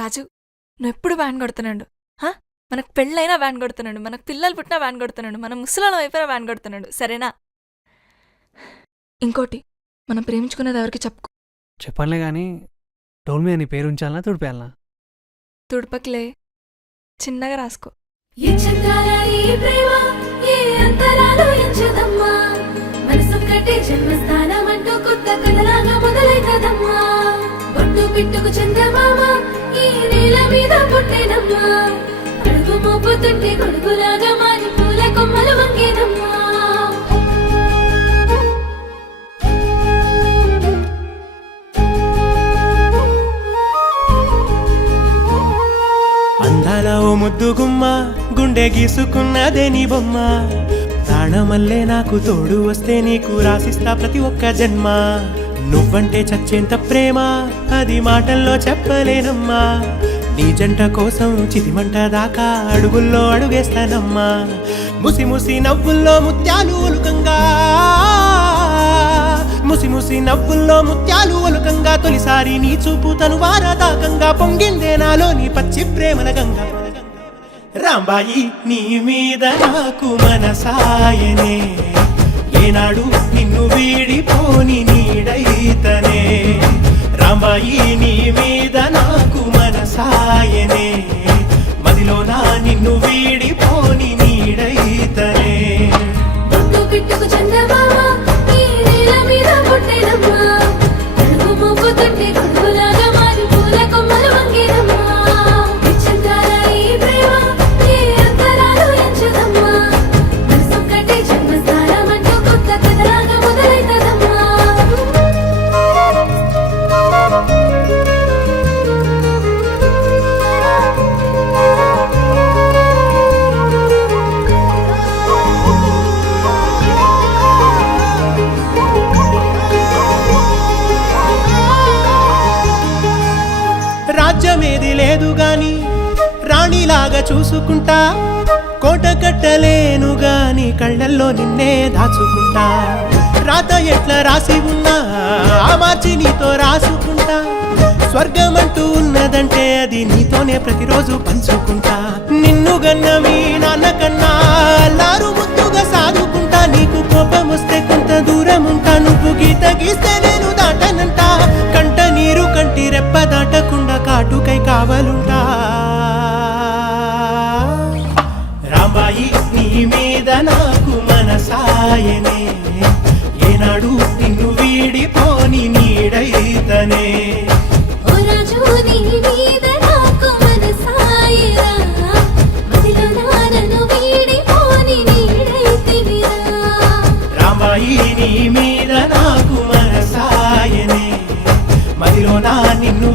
రాజు, నువ్వెప్పుడు వ్యాన్ కొడుతున్నాడు. మనకు పెళ్ళైనా వ్యాన్ కొడుతున్నాడు, మనకు పిల్లలు పుట్టినా వ్యాన్ కొడుతున్నాడు, మన ముసలాళ్ళం అయిపోయినా వ్యాన్ కొడుతున్నాడు. సరేనా? ఇంకోటి, మనం ప్రేమించుకునేది ఎవరికి చెప్పుకో. చెప్పనులే కానీ డోల్ మీద నీ పేరు ఉంచాలనా తుడిపేయాలనా? తుడపకిలే, చిన్నగా రాసుకో. పిట్టుకు చందమామ ఈ నేల మీద పుట్టేనమ్మా, అడుగు మోపుతుంటే కొడుకులాగా మారి పూల కొమ్మలు వంగేనమ్మా. అందాల ఓ ముద్దు గుమ్మ, గుండె గీసుకున్నదే నీ బొమ్మ. ప్రాణమల్లే నాకు తోడు వస్తే నీకు రాసిస్తా ప్రతి ఒక్క జన్మ. నువ్వంటే చచ్చేంత ప్రేమ అది మాటల్లో చెప్పలేనమ్మా. నీ జంట కోసం చితిమంట దాకా అడుగుల్లో అడుగేస్తానమ్మా. ముసి ముసి నవ్వుల్లో ముత్యాలు ఒలుకంగా, ముసి ముసి నవ్వుల్లో ముత్యాలు ఒలుకంగా, తొలిసారి నీ చూపు తను వారదాకంగా పొంగిందే నాలో నీ పచ్చి ప్రేమల గంగా. రాంబాయి నీ మీద నాకు మనసాయనే, ఏనాడు నిన్ను వీడిపోని నీడైతనే. రాంబాయి నీ మీద నాకు మనసాయనే, మదిలో నా నిన్ను వీడిపోని నీడైతనే. పిట్టుకు చందమామ ఈ నేల మీద పుట్టేనమ్మా, అడుగు మోపుతుంటే కొడుకులాగా మారి పూల కొమ్మలు వంగేనమ్మా. విచిత్రాల ఈ ప్రేమ ఏ అంతరాలు ఎంచుదమ్మా, మనసొక్కటే జన్మస్థానం అంటూ కొత్త కథలాగా మొదలైతదమ్మా. రాజ్యమేది లేదు గాని రాణిలాగా చూసుకుంటా, కోట కట్టలేను గాని కళ్ళల్లో నిన్నే దాచుకుంటా. రాత ఎట్లా రాసి ఉన్నా ఆ మార్చి నీతో రాసుకుంటా. స్వర్గమంటూ ఉన్నదంటే అది నీతోనే ప్రతిరోజు పంచుకుంటా. నిన్ను గన్న మీ నాన్న కన్నా లారు ముద్దుగా సాదుకుంటా. నీకు కోపం వస్తే కొంత దూరం ఉంటా, నువ్వు గీత గీస్తే నేను దాటనంట. కంట నీరు కంటి రెప్ప దాటకుండా కాటుకై కావలుంటా. రాంబాయి నీ మీద నాకు మనసాయనే, ఏనాడు నిన్ను వీడిపోని నీడైతనే. ఓ రాజు నీ మీద నాకు మనసాయరా, మదిలో నన్ను వీడిపోని నీడైతివిరా. రాంబాయి నీ మీద నాకు మనసాయనే, మదిలో నా నిన్ను